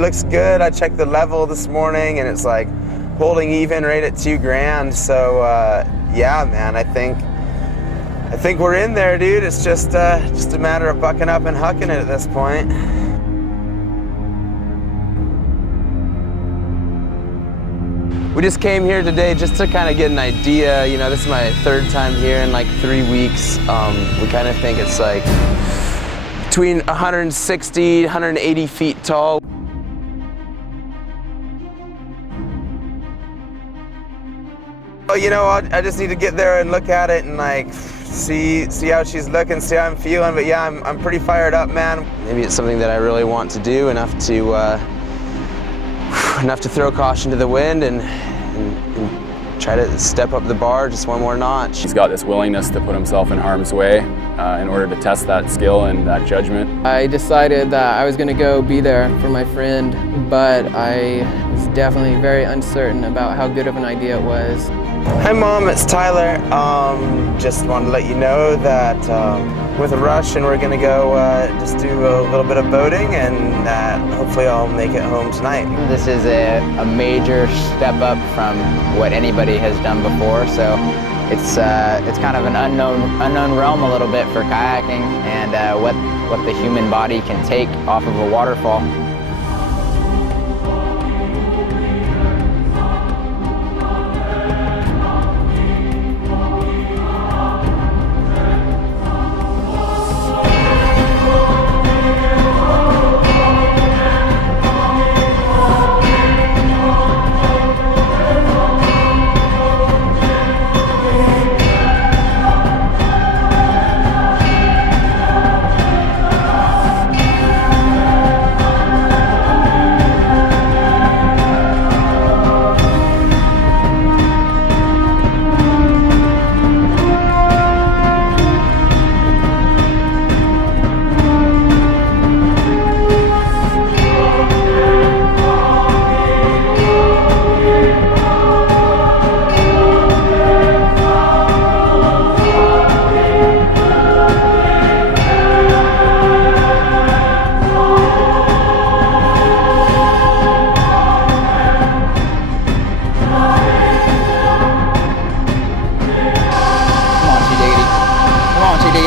Looks good. I checked the level this morning and it's like holding even right at 2 grand. So yeah, man, I think we're in there, dude. It's just a matter of bucking up and hucking it at this point. We just came here today just to kind of get an idea. You know, this is my 3rd time here in like 3 weeks. We kind of think it's like between 160, 180 feet tall. You know, I just need to get there and look at it and like see how she's looking, see how I'm feeling. But yeah, I'm pretty fired up, man. Maybe it's something that I really want to do, enough to throw caution to the wind and try to step up the bar just one more notch. He's got this willingness to put himself in harm's way in order to test that skill and that judgment. I decided that I was going to go be there for my friend, but I was definitely very uncertain about how good of an idea it was. Hi Mom, it's Tyler. Just wanted to let you know that with a rush and we're gonna go just do a little bit of boating and hopefully I'll make it home tonight. This is a major step up from what anybody has done before, so it's kind of an unknown realm a little bit for kayaking and what the human body can take off of a waterfall.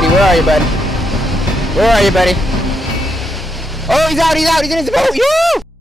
Where are you, buddy? Where are you, buddy? Oh, he's out, he's in his boat! Yoo!